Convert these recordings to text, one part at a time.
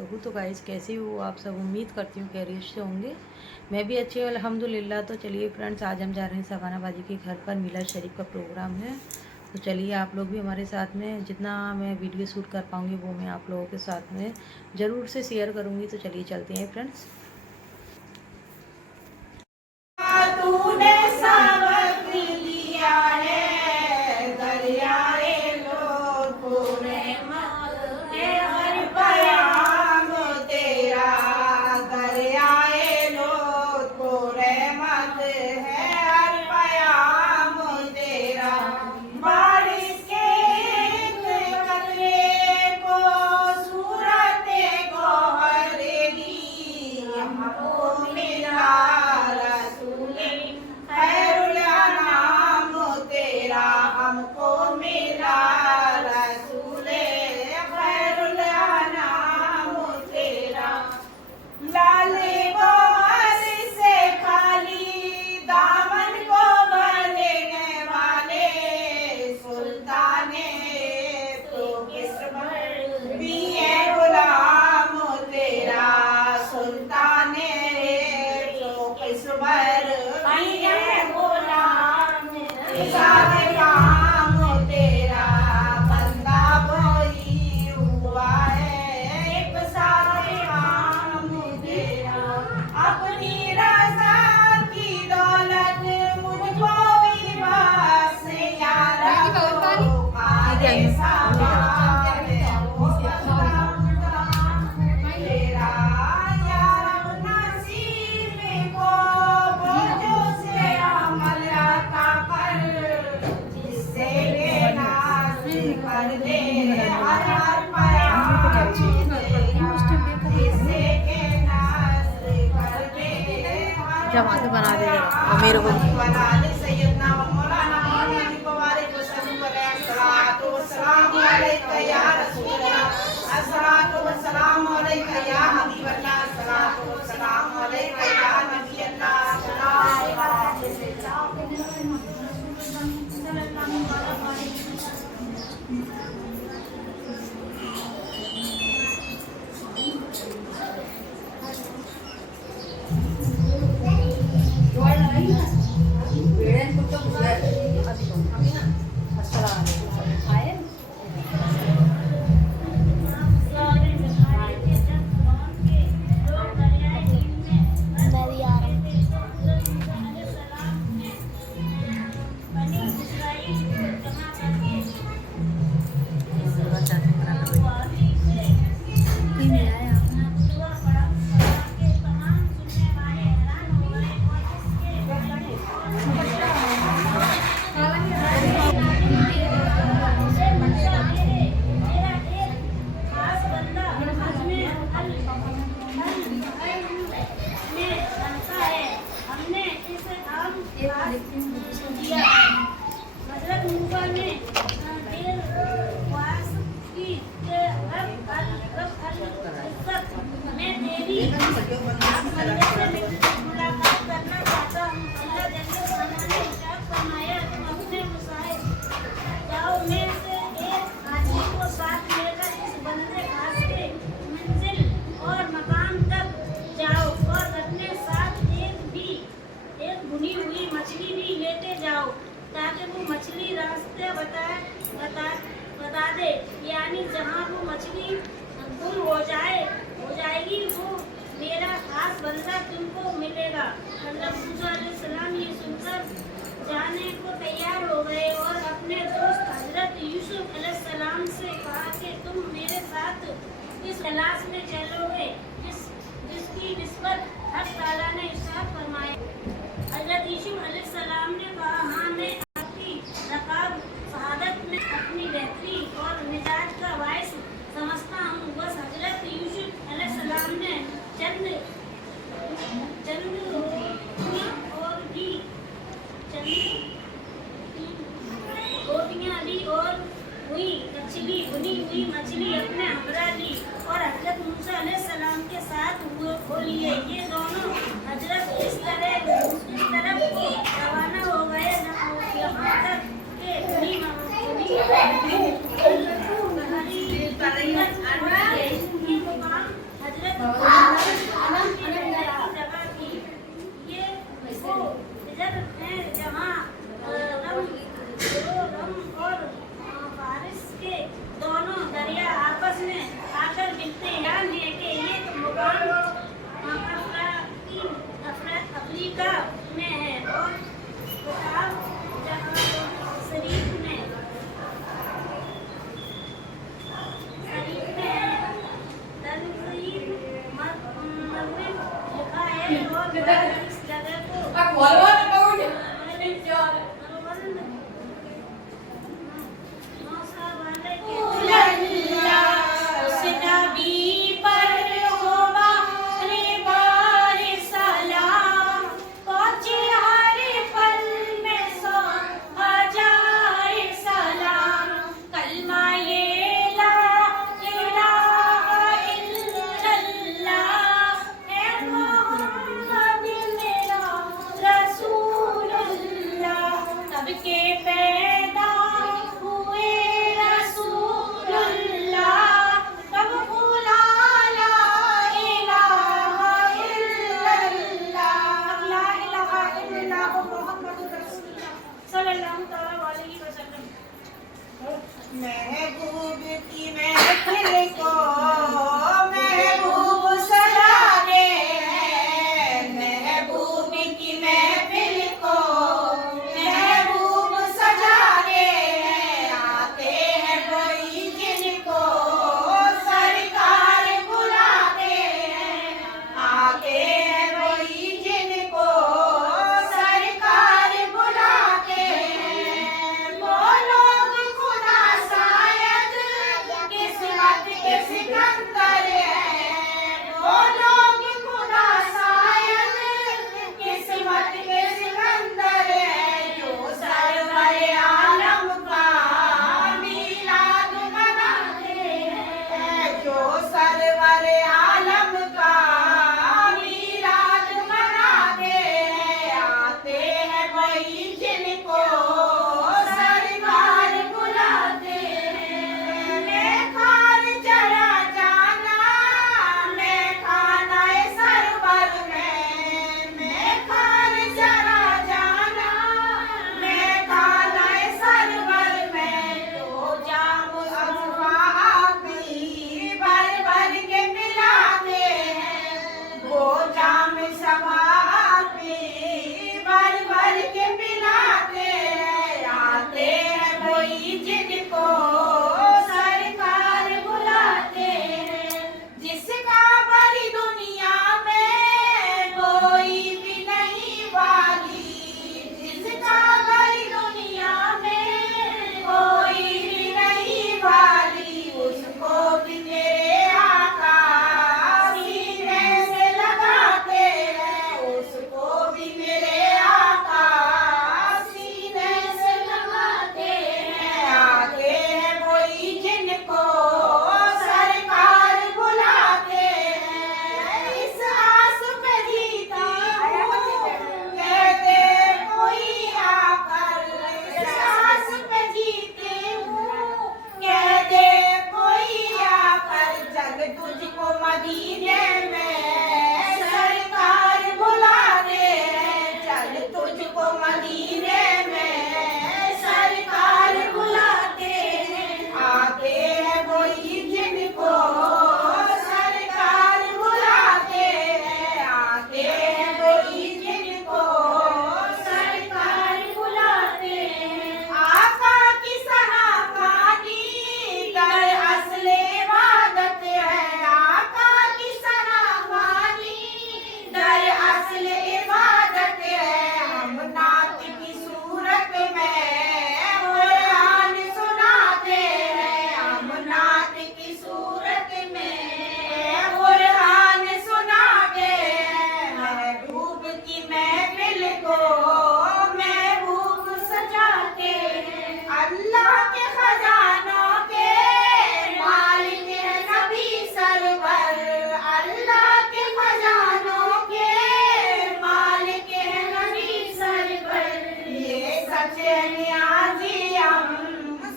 वबरकातुहू। तो गाइस कैसे हो आप सब, उम्मीद करती हूँ खैरियत से होंगे। मैं भी अच्छी हूँ अल्हम्दुलिल्लाह। तो चलिए फ्रेंड्स, आज हम जा रहे हैं सबाना बाजी के घर पर, मिलाद शरीफ का प्रोग्राम है। तो चलिए आप लोग भी हमारे साथ में, जितना मैं वीडियो शूट कर पाऊँगी वो मैं आप लोगों के साथ में ज़रूर से शेयर करूँगी। तो चलिए चलते हैं फ्रेंड्स। तूने सबक दिया है दरियाए लोग रहमत है हर पयाम तेरा, दरियाए लोग रहमत है हर पयाम तेरा। बारिश के कतरे को सूरत गोहर दी हमको मिला हमको मिला रसूले खैरुल अनाम तेरा। लाले गोहर से खाली दामन को भरने वाले सुल्ताने तो किस्मत भी है गुलाम तेरा, सुल्ताने तो किस्मत भी है गुलाम तेरा। जमात बना दे और मेरे को ताकि वो मछली रास्ते बता दे, यानी जहाँ वो मछली गुम हो जाएगी वो मेरा खास बंदा तुमको मिलेगा। हज़रत मूसा अलैहिस्सलाम ये सुनकर जाने को तैयार हो गए और अपने दोस्त हज़रत यूसुफ अलैहिस्सलाम से कहा कि तुम मेरे साथ इस तलाश में चलोगे जिसकी निस्बत हक़ ताला ने इरशाद फरमाया। हज़रत यूसुफ अलैहिस्सलाम ने कहा, हाँ मैं आपकी रकाब शहादत में अपनी बेहतरी और मिजाज का बाइस समझता हूँ। बस हज़रत यूसुफ अलैहिस्सलाम ने चंद रोटियाँ ली और भुनी हुई मछली अपने हमरा ली और हज़रत मूसा अलैहिस्सलाम के साथ हो लिए। ये दोनों हज़रत इस तरफ रवाना हो गए यहाँ तक के मुकाम वो हिजर है जहाँ रम और बारिश के दोनों दरिया आपस में आकर मिलते हैं कि ये तो मुकाम अफ्रीका में है और किताब शरीफ में है। तनवीर मगरिब लिखा है और इस जगह को मौसा वाले महबूब की महफिल को महबूब सजा दे, महबूब की महफिल को महबूब सजा दे। आते हैं कोई जिनको सरकार बुलाते हैं, आते हैं कोई जिनको सरकार बुलाते हैं। वो लोग खुदा शायद किस्मत के सिकंदर हैं, वो लोग खुदा शायद किस्मत के सिकंदर हैं, जो सरवर आलम का मीलाद मनाते हैं, जो सरवर आलम का मीलाद मनाते हैं। आते हैं वही जिनको सरकार बुलाते हैं। मैं खान चला जाना, मैं खाना सरवर में, मैं खान चला जाना, मैं खाना सरवर में। तो जाम अफवाही भर भर के पिलाते हैं, वो जाम सवाबी भर भर के पिलाते हैं। आते हैं कोई जिनको सरकार बुलाते हैं, जिसका बड़ी दुनिया में कोई भी नहीं वाली, जिसका बड़ी दुनिया में कोई भी नहीं वाली, उसको भी मेरे आका सीने से लगाते हैं, उसको भी मेरे आका सीने से लगाते हैं। आते हैं कोई जिनको सरकार बुलाते हैं। इस आस पे जीती हूँ, कहते कोई आकर, इस आस पे जीती हूँ, कहते कोई आकर। जग तुझको मदीने में सरकार बुलाते हैं, जग तुझको मदीने में सरकार बुलाते हैं। आते हैं वही जिनको सरकार बुलाते हैं, आते हैं वही जिनको सरकार बुलाते हैं। आका की सनाकानी दर असले इबादत है, आका की सनाकानी दर असले इबादत है। हम नात की सूरत में कुरान सुनाते हैं, हम नात की सूरत में कुरान सुनाते हैं। महबूब की महफिल को महबूब सजाते हैं। अल्लाह के खजानों के मालिक है नबी सरवर, अल्लाह के खजानों के मालिक है नबी सरवर। ये सच्चे न्याजी हम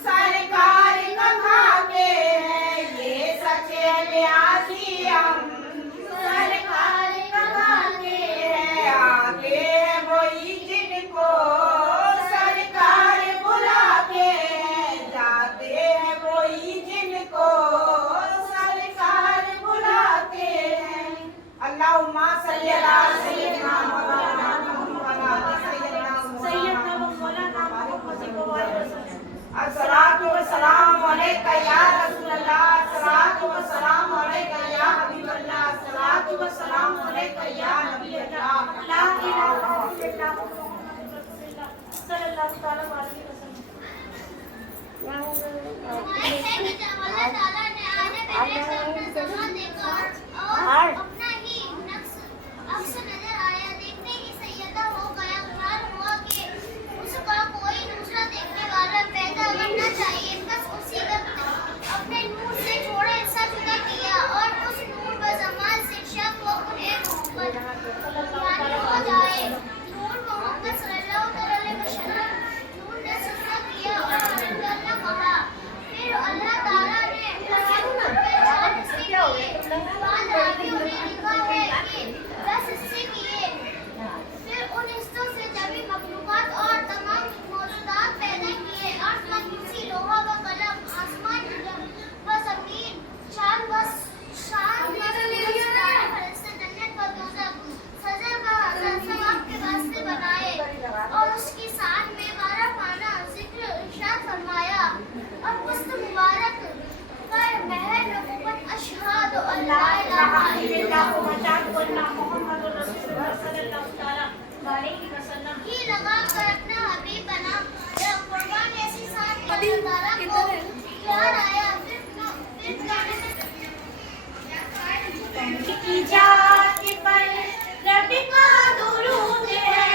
सरकार का खाते हैं, ये सच्चे न्याजी हम सरकार का खाते हैं। आगे वो अपना ही अक्स नजर आया, देखने ही सैयदा हो गया, ख्याल हुआ कि उसका कोई दूसरा देखने वाला पैदा करना चाहिए। बस उसी वक्त अपने नूर से थोड़ा हिस्सा जुदा किया और उस नूर व जमाल से शक व उन्हें मोहब्बत यानी हो जाए। नूर मोहम्मद सल्लल्लाहु अलैहि वसल्लम नूर ने सजदा किया और अल्लाह कहा। फिर अल्लाह ताला ने उसे नूर पे चार हिस्से किए। बाद रावियों ने लिखा है कि 10 हिस्से किए। फिर उन हिस्सों से जमी मखलूकात और तमाम मौजूदात पैदा किए। आसमान कुर्सी, लोहा व कलम, आसमान व जमीन, चांद व फरिश्ते, जन्नत व दोज़ख, सजर व हसन सवाब के वास्ते बनाए और उसकी साथ में 12 पाना जिक्र इरशाद फरमाया और पुस्त मुबारक पर महर नबूवत अशहदु अल्ला इलाहा इल्लल्लाह व अशहदु मुहम्मदुर रसूलुल्लाह सल्लल्लाहु अलैहि वसल्लम की लगा कर अपना हबीब बना। जब कुर्बान ऐसी साथ में अल्लाह ताला को प्यार आया, फिर गाने में की जात पर रब का दुरूद है,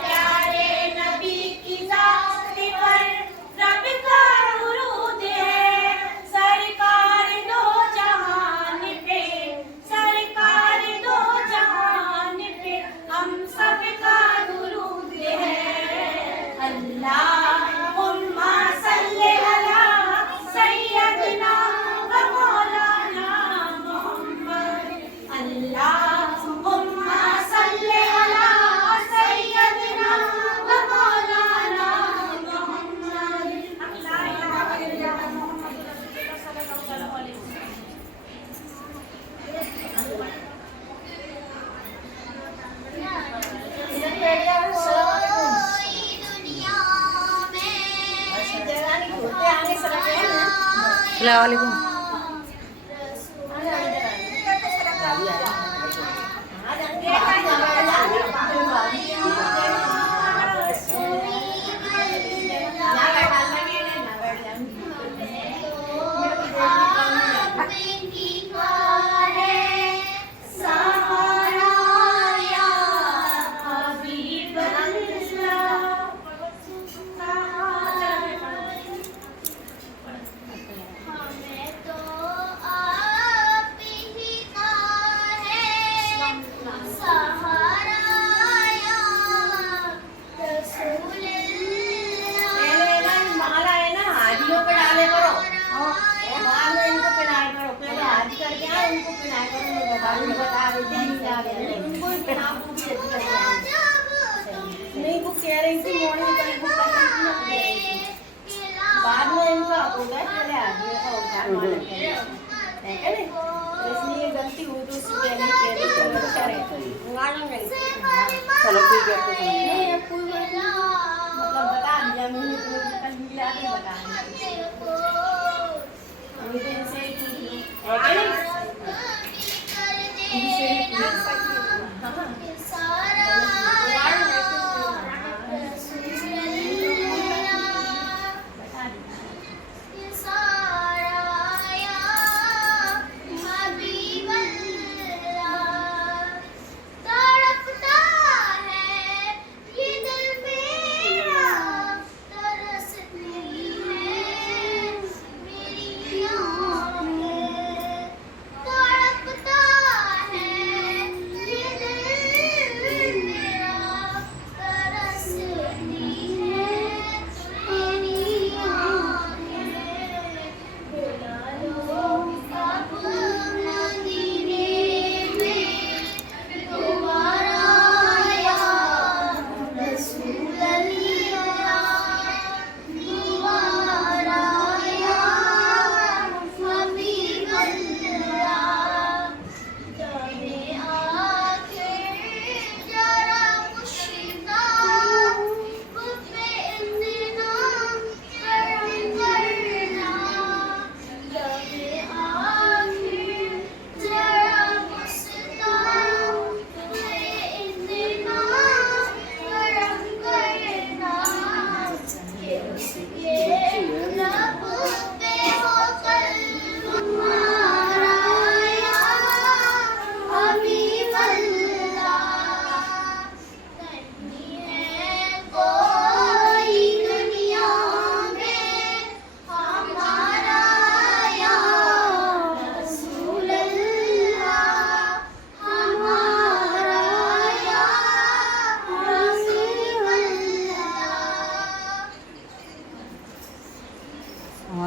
प्यारे नबी की जात पर रब का दुरूद है। सरकार दो जहान पे, सरकार दो जहान पे हम सब का दुरूद है। अल्लाहुम्मा सल्ली अला सय्यदना व मौलाना मुहम्मद। अल्लाहुम्मा सल्ली अला सय्यदना व मौलाना मुहम्मद। ला इलाहा इल्लल्लाह मुहम्मदुर रसूलुल्लाह सल्लल्लाहु अलैहि सोई दुनिया में अस्सलाम वालेकुम। नहीं वो कह रही थी मॉर्निंग का इनको बाद में इनका होगा पहले आदमी का होगा है क्या नहीं, तो इसलिए गलती हुई तो उससे पहले कह रही थी अच्छा रहता है चलो ठीक है। नहीं अब कोई बात नहीं, मतलब बता दिया मैंने तुम्हें कल मिला के बता मुझे इनसे है क्या नहीं इनसे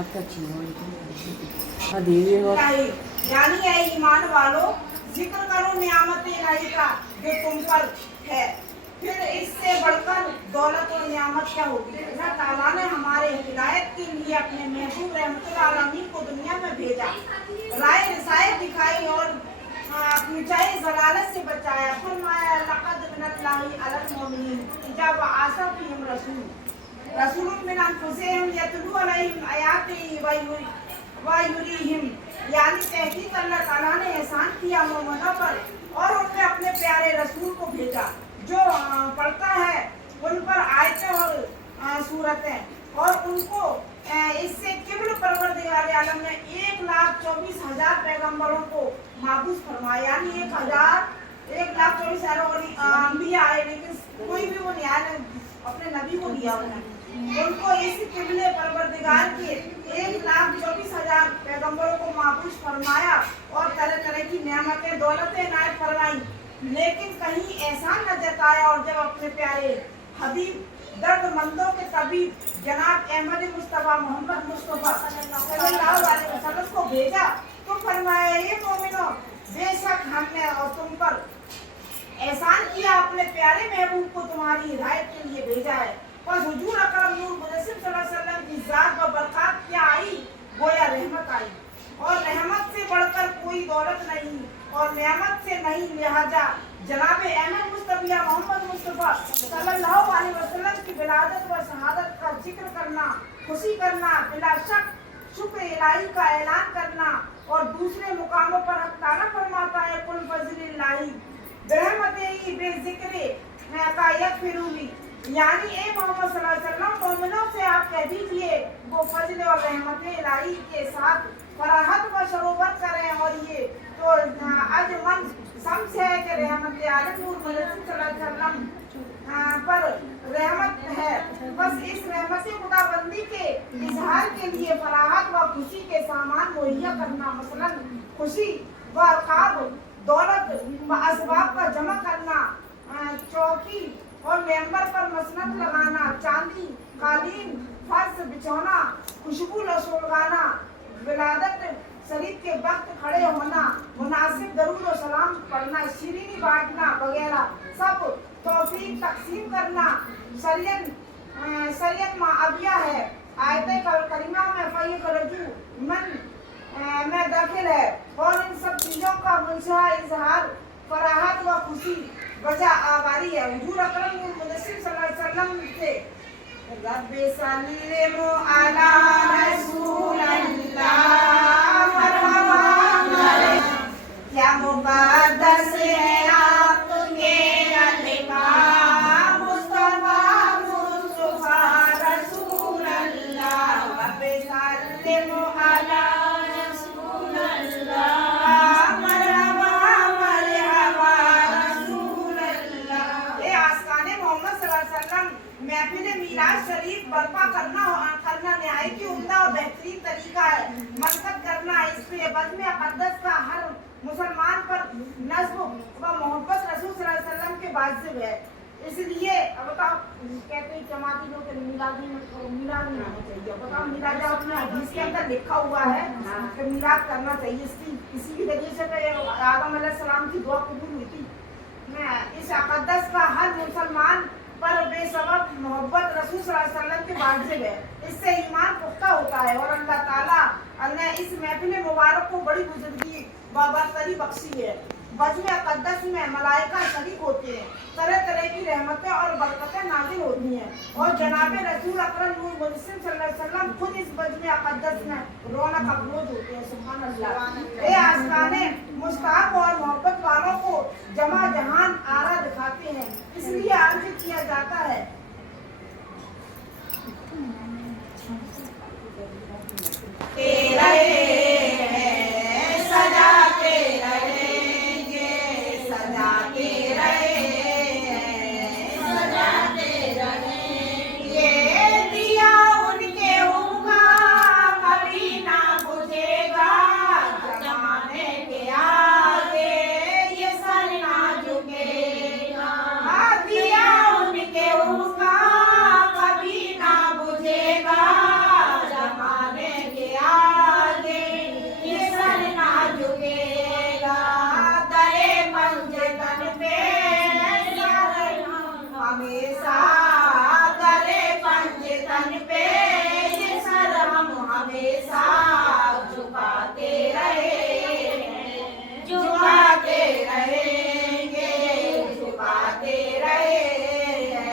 बात तो अच्छी है यानी है ईमान वालों, जिक्र करो नियामत इलाही का जो तुम पर है। फिर इससे बढ़कर दौलत और नियामत क्या होगी। अल्लाह ताला ने हमारे हिदायत के लिए अपने महबूब रहमतुल आलमीन को दुनिया में भेजा, राय रिसायत दिखाई और ऊंचाई ज़लालत से बचाया। फरमाया लक़द मिनल्लाहि अलल मोमिनीन इज़ा बअसा फ़ीहिम रसूलुन मिन अनफुसिहिम यतलू अलैहिम आयातिही व युरीहिम, यानी तहकीक अल्लाह ताला ने एहसान किया मोमिनों पर और उनमें अपने प्यारे रसूल को भेजा जो पढ़ता है उन पर आयतें और सूरतें और उनको इससे किब्र परवरदिगार आलम ने 1,24,000 पैगंबरों को माबूस फरमाया। यानी 1,24,000 अंबिया आए, लेकिन कोई भी वो नहीं आया, अपने नबी को दिया उनको इस किबले परवरदिगार के 1,24,000 पैगंबरों को माबूस फरमाया और तरह तरह की नेमतें दौलतें इनायत फरमाई, लेकिन कहीं एहसान न जताया। और जब अपने प्यारे हबीब दर्दमंदों के तबीब जनाब अहमद मुस्तफ़ा मोहम्मद मुस्तफ़ा सल्लल्लाहु अलैहि वसल्लम को भेजा तो फरमाया, ये मोमिनों, बेशक हमने और तुम पर एहसान किया, अपने प्यारे महबूब को तुम्हारी हिदायत के लिए भेजा है। और हुजूर अकरम नूर मुजस्सिम सल्लल्लाहु अलैहि वसल्लम की जात व बरकत क्या आई, गोया रहमत आई, और रहमत से बढ़कर कोई दौलत नहीं और नेमत से नहीं, लिहाजा जनाब अहमद मुस्तफा मोहम्मद मुस्तफ़ा सल्लल्लाहु अलैहि वसल्लम की विलादत व शहादत का जिक्र करना, खुशी करना, बिला शक शुक्र इलाही का ऐलान करना। और दूसरे मुकामों पर अल्लाह ताला फरमाता है, कुल फज़लिल्लाहि बिरहमतिही बेज़िक्रे का यगफिरूली, यानी ए मोहम्मद सल्लल्लाहु अलैहि वसल्लम मोमिनों से आप कह दीजिए वो फजल और रहमत इलाही के साथ फराहत व शरोबत करें। और ये तो अजमन शम्स है कि रहमत आलम नूर मुजस्सिम सल्लल्लाहु अलैहि वसल्लम पर रहमत है। बस इस रहमत खुदाबंदी के इजहार के लिए फराहत व खुशी के सामान मुहैया करना, मसलन खुशी व अल्काब, दौलत व असबाब का जमा करना, चौकी और मेंबर पर मसनद लगाना, चांदी, कालीन, फर्श बिछौना, खुशबू सुलगाना, विलादत शरीफ के वक्त खड़े होना, मुनासिब दरूद और सलाम पढ़ना, शीरीनी बांटना वगैरह सब तौफीक तकसीम करना शरीयत माविया है। आयत करीमा में फैक रजू मन में दाखिल है और इन सब चीज़ों का मुंशा इजहार फराहत व खुशी वजह आवारी है। हुजूर अकरम मुजस्सिम सल्लल्लाहु अलैहि वसल्लम से रब्बे सल्लिमु अला रसूलिल्लाह मरहबा क्या मुक़द्दस है आपके अल्लाह मुस्तफा मुस्तफा रसूलल्लाह रब्बे सल्लिमु अला महफिल मीलाद शरीफ बर्पा करना निहायत उम्दा और बेहतरीन तरीका है। मकसद करना इससे बज़्म अक़दस का हर मुसलमान पर नज़्म व मोहब्बत रसूल सल्लल्लाहु अलैहि वसल्लम के वाजिब है। इसलिए बताओ, कहते हैं जमाती लोग मिलाद नहीं होना चाहिए। बताओ, मिलाद अपने हदीस के अंदर लिखा हुआ है कि मिलाद करना चाहिए। इसी वजह से आदम अलैहिस्सलाम की दुआ कबूल हुई थी। इस अक़दस का हर मुसलमान पर बेसबब मोहब्बत रसूल सल्लल्लाहु अलैहि वसल्लम के वाजिब है। इससे ईमान पुख्ता होता है और अल्लाह ताला ने इस महफिल मुबारक को बड़ी बुजुर्गी बाबरतरी बख्शी है। बज़्म अक़दस में मलाइका शरीक होते हैं, तरह तरह की रहमतें और बरकतें नाज़िल होती हैं और जनाब रसूल अकरम नूर मुजस्सिम सल्लल्लाहु अलैहि वसल्लम खुद इस बज़्म अक़दस में रौनक अफरोज होते हैं। सुभान अल्लाह। ये आस्ताने मुश्ताक और मोहब्बत वालों को जमा जहान आरा दिखाते हैं। इसलिए अर्ज किया जाता है, हमेशा करे पंचतन पे ये सर हम हमेशा झुकाते रहेंगे, झुकाते रहेंगे, झुकाते रहेंगे,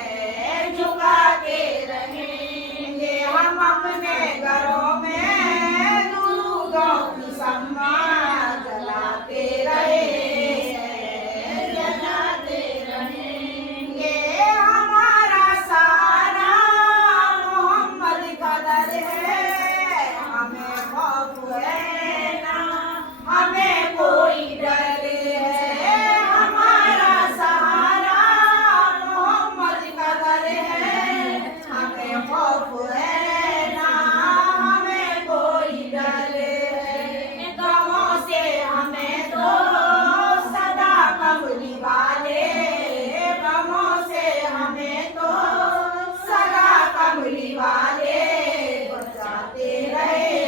झुकाते रहेंगे। हम अपने घरों में दुर्गों की सम्मान जलाते रहेंगे, जलाते रहेंगे। हमारा सहारा मोहम्मद का दर है, हमें खौफ है ना, हमें कोई डर है। हमारा सहारा मोहम्मद का दर है, हमें खौफ है ना, हमें कोई डर है। गमों से हमें तो सदा कमली वाले, गमों से हमें तो सदा कमली वाले बचाते रहे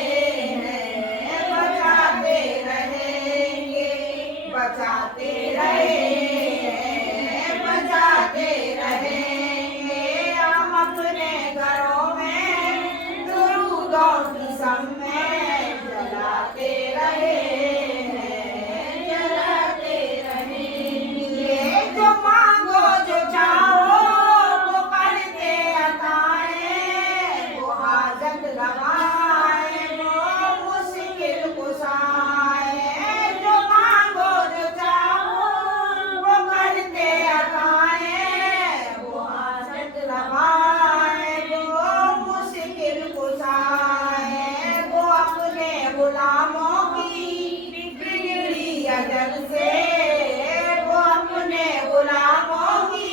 हैं, बचाते रहेंगे, बचाते रहे हैं, बचाते रहेंगे। हम अपने घरों में दुरूदों की सम्में जलाते रहे हैं, जलाते रहेंगे। जो मांगो जो चाहो वो करते अताएं, वो हाजत रवाएं, वो मुश्किल कुशाएं। जो मांगो जो चाहो वो करते अताएं, वो हाजत रवाएं, वो मुश्किल कुशाएं। वो अपने गुलामों की बिगड़ी अजल से, वो अपने गुलामों की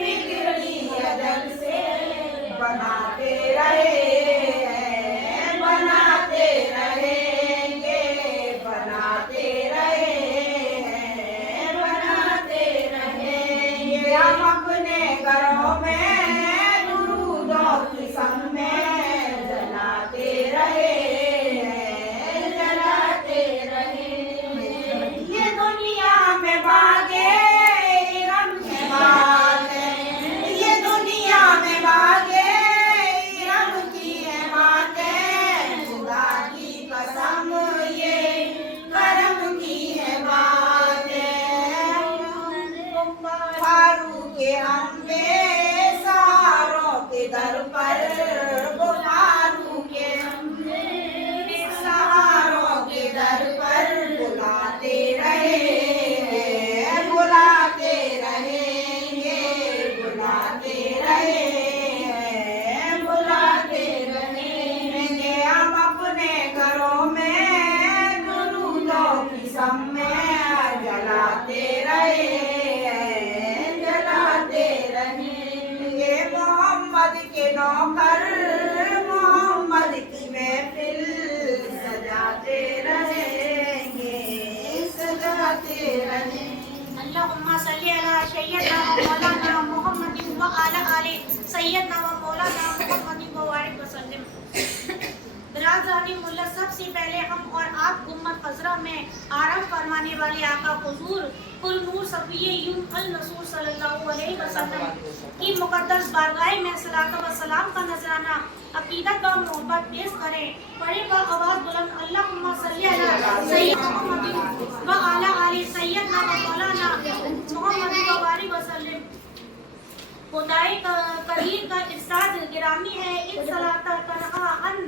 बिगड़ी अजल से बनाते रहे हैं, बनाते रहेंगे, बनाते रहे हैं, बनाते रहेंगे। हम अपने घरों में दुरूदों की सम्में जलाते रहे हैं, जलाते रहेंगे। ये दुनिया में भागे इरम के बागे, ये दुनिया में भागे इरम की है बातें। खुदा की कसम ये करम की है बातें। फारूक हम बेसहारों के दर पर, वो फारूक हम बेसहारों के दर पर बुलाते रहे हैं, बुलाते रहेंगे, बुलाते रहे हैं, बुलाते रहेंगे। हम अपने घरों में दुरूदों की सम्में जलाते रहे हैं, जलाते रहेंगे। मोहम्मद के नौकर मोहम्मद की महफिल सजाते रहेंगे, सजाते रहेंगे। अल्लाहुम्मा सल्ली अला सय्यदना व मौलाना मुहम्मदिन व अला आले सय्यदना व मौलाना मुहम्मदिन व बारिक वसल्लम। बिरादरानी मुल्ला, सबसे पहले हम और आप उम्मत हज़रा में आराम फरमाने वाले आका हुजूर कुल नूर सफिये यूं अल रसूल सल्लल्लाहु अलैहि वसल्लम की मुक़द्दस बारगाह में सलात व सलाम का नजराना अकीदत व मोहब्बत पेश करें। पढ़े का आवाज बुलंद, अल्लाहुम्मा सल्ली अला सय्यदना मुहम्मदिन व अला आले सय्यदना व मौलाना मुहम्मदिन व बारिक वसल्लम। खुदाए करीम का इरशाद गिरामी है, इन सलाता तनहा अन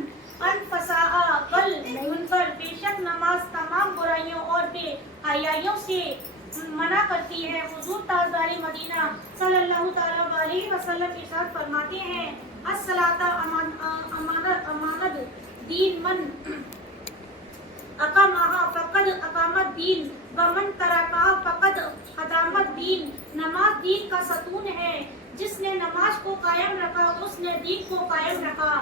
फसाआ वल मुनकर, बेशक नमाज तमाम बुराइयों और बेहयाइयों से मना करती है। हुजूर ताजदारी मदीना सल्लल्लाहु तआला अलैहि वसल्लम इरशाद फरमाते हैं, अस्सलाता अमानत दीन मन अकामहा फकद अकामत दीन व मन तरका फकद हदामत दीन। नमाज दीन का सतून है, जिसने नमाज को कायम रखा उसने दीन को कायम रखा,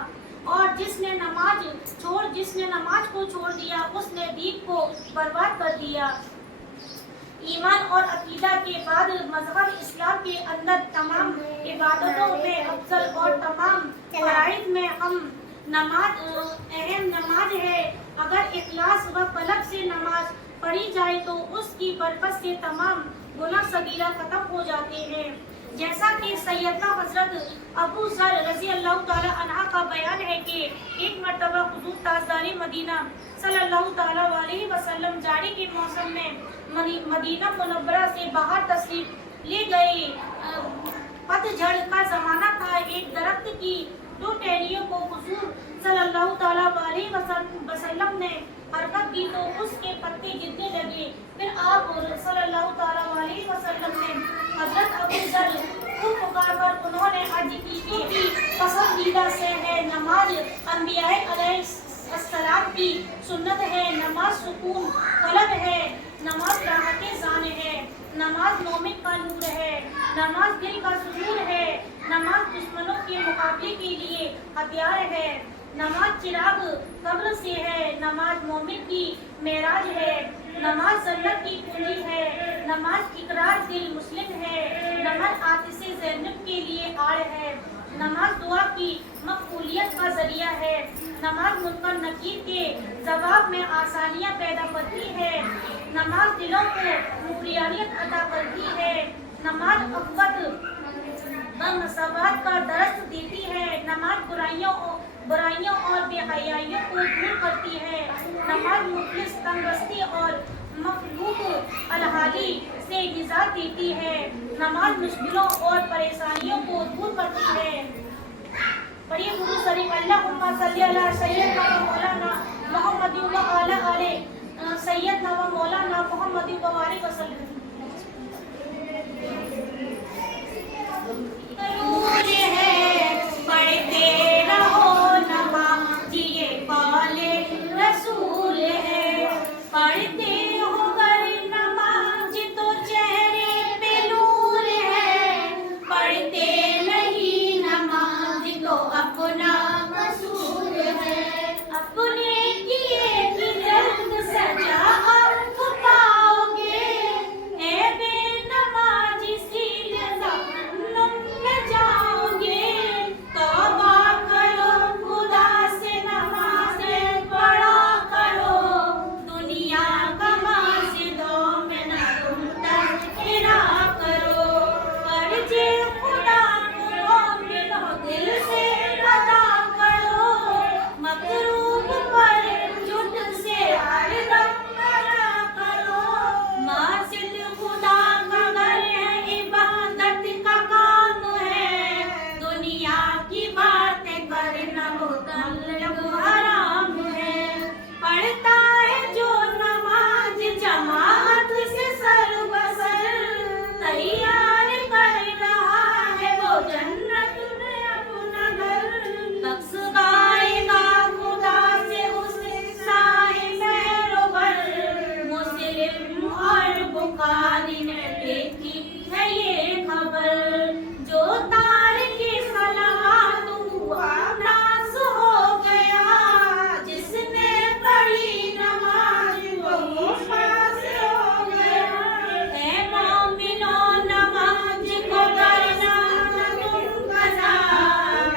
और जिसने नमाज को छोड़ दिया उसने दीन को बर्बाद कर दिया। ईमान और अकीदा के बाद मज़हब इस्लाम के अंदर तमाम इबादतों में अफजल और तमाम फराइज़ में हम नमाज अहम नमाज है। अगर इखलास व कल्ब से नमाज पढ़ी जाए तो उसकी बरकत से तमाम गुनाह सगीरा खत्म हो जाते हैं। जैसा कि सैयदना हजरत अबू ज़र रज़ी अल्लाह ताला अन्हा का बयान है कि एक मर्तबा हुजूर ताजदारी मदीना सल्लल्लाहु ताला अलैहि वसल्लम जाड़ी के मौसम में मदीना मुनव्वरा से बाहर तशरीफ ले गए। पतझड़ का जमाना था। एक दरख्त की दो टहनियों को हुजूर सल्लल्लाहु ताला अलैहि वसल्लम ने हरकत की तो उसके पत्ते गिरने लगे। फिर आप सल्लल्लाहु ताला अलैहि वसल्लम ने हजरत अबू ज़र को पुकारकर उन्होंने अर्ज की कि पसंदीदा से है नमाज, अंबियाए अलैहिस्सलाम की सुन्नत है, नमाज सुकून तलब है, नमाज राहत जान है, नमाज मोमिन का नूर है, नमाज दिल का सुकून है, नमाज दुश्मनों के मुकाबले के लिए हथियार है, नमाज चिराग कब्र से है, नमाज मोमिन की मेराज है, नमाज जन्नत की कुंजी है, नमाज इकरार दिल मुस्लिम है, नमाज आतिशे ज़ैनब के लिए आड़ है, नमाज दुआ की मकबूलियत का जरिया है, नमाज मुनकर नकीर के जवाब में आसानियाँ पैदा करती है, नमाज दिलों को मुफरियानियत अता करती है, नमाज अफ़त मसवात का दरस देती है, नमाज बुराइयों और बेहयाइयों को दूर करती है, नमाज मुखलिस तंगदस्ती और मखलूक अलहाली से निजात देती है, नमाज मुश्किलों और परेशानियों को दूर करती है। पढ़िए गुरु शरीफ अल्लाहुम्मा सल्ली अला सय्यदना व मौलाना मुहम्मद व अला आले सय्यदना व मौलाना मुहम्मद व बारिक वसल्लम। नूर है पढ़ते रहो नमाज, ये पाले रसूल है, पढ़ते हो गर नमाज तो चेहरे पे नूर है, पढ़ते नहीं नमाज तो अपना कसूर है, अपने किए की जल्द सजा आप पाओगे, ए बेनमाजी सी जहन्नम में जाओगे, तौबा करो खुदा से नमाज़ें पढ़ा करो, दुनिया का मस्जिदों में न तुम तज़किरा करो, कर्ज़े खुदा को मिलो दिल से अदा करो, मकरूब पर जुट से हरदम मना करो, मासिद खुदा का घर है, इबादत का काम है, दुनिया की बातें करना मुतल्लब हराम है, पढ़ता है जो नमाज जमात से सर बसर, तैयार कर रहा है वो जन्नत में अपना घर, बख्श गाएगा खुदा से उसे साहिब रोबर, मुस्लिम और बुखारी ने लिखी है ये खबर, जो तार के सलात हुआ नास हो गया, जिसने पढ़ी नमाज वो मुफास हो गया, ऐ मोमिनो नमाज को करना तुम कज़ा,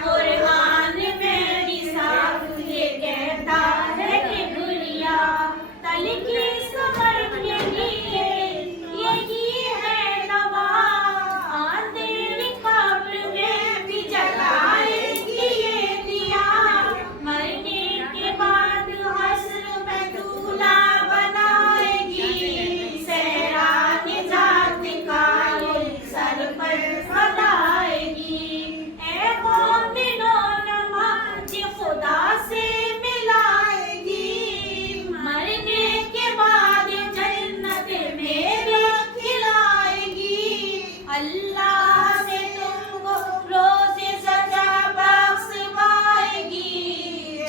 कुरान में भी साफ ये कहता है कि दुनिया तल की सबर के लिए यही है दवा, आंधेरी कब्र में भी जलाएगी ये दिया, मरने के बाद हश्र में दूल्हा बनाएगी, सहरान जात का ये सर पर फलाएगी, ऐ मोमिनो नमाज खुदा से मिलाएगी, मरने के बाद जन्नत में भी खिलाएगी, अल्लाह से तुमको रोज़े सजा बख्शवाएगी,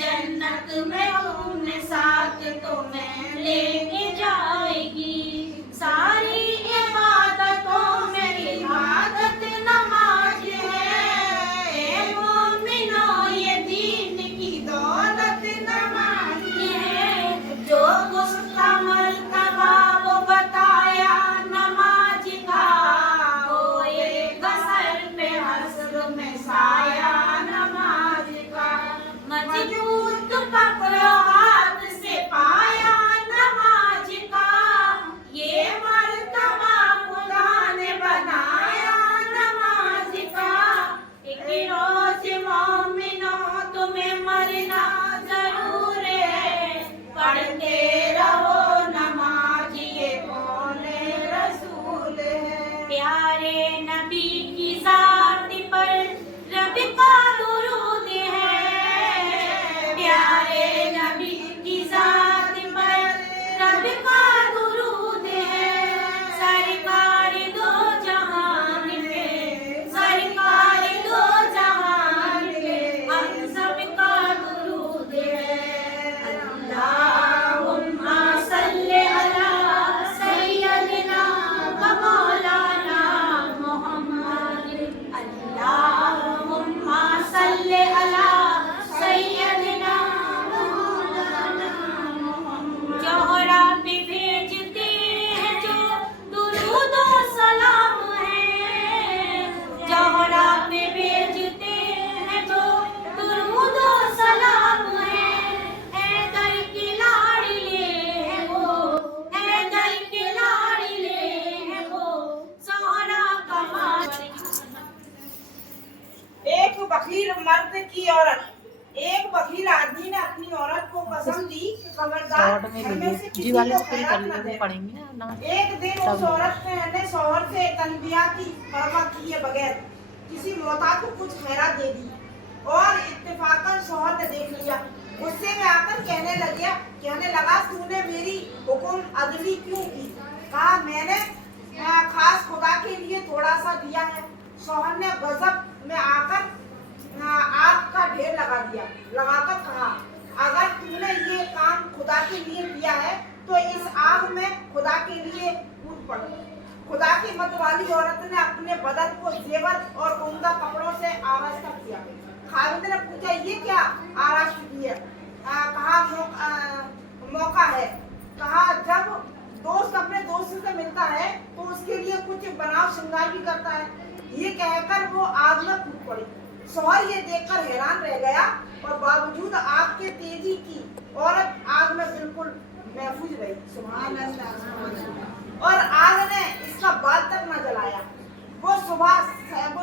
जन्नत में अपने साथ तुम्हें लेके जाएगी, सारी इबादतों में इबादत नमाज है, ए मोमिनो ये दीन की दौलत नमाज है, जो उसका मर्तबा वो बताया नमाज का, होएगा सर पे हश्र में साया नमाज का, मजबूत पकड़ो हाथ से पाया नमाज का, ये मर्तबा खुदा ने बनाया नमाज बखील मर्द की औरत, एक बखील आदमी ने अपनी औरत को कसम दी कि खबरदार शॉर्ट में घर में से जी किसी वाले को से पूरी खैरात कर न लिए दे। पढ़ेंगे ना। एक दिन उस औरत ने शौहर से तनबिया की परवाह किए बगैर किसी मोहताज को कुछ खैरात दे दी और इत्तेफाकन शौहर ने देख लिया। गुस्से में आकर कहने लगा तूने मेरी हुक्म अदली क्यों की? कहा मैंने खास खुदा के लिए थोड़ा सा दिया है। शौहर ने गजब में आकर आग का ढेर लगाकर कहा अगर तूने ये काम खुदा के लिए किया है तो इस आग में खुदा के लिए कूद पड़। खुदा की मत वाली औरत ने अपने बदन को जेवर और उम्दा कपड़ों से आरास्ता किया। खालिद ने पूछा ये क्या आरास्ट की है? कहा मौका है। कहा जब दोस्त अपने दोस्त से मिलता है तो उसके लिए कुछ बनाव श्रृंगार भी करता है। ये कहकर वो आग में कूद पड़ी। शौहर ये देखकर हैरान रह गया और बावजूद आग के तेजी की औरत आग में बिल्कुल महफूज रही। सुभान अल्लाह। और आग ने इसका बाल तक न जलाया। वो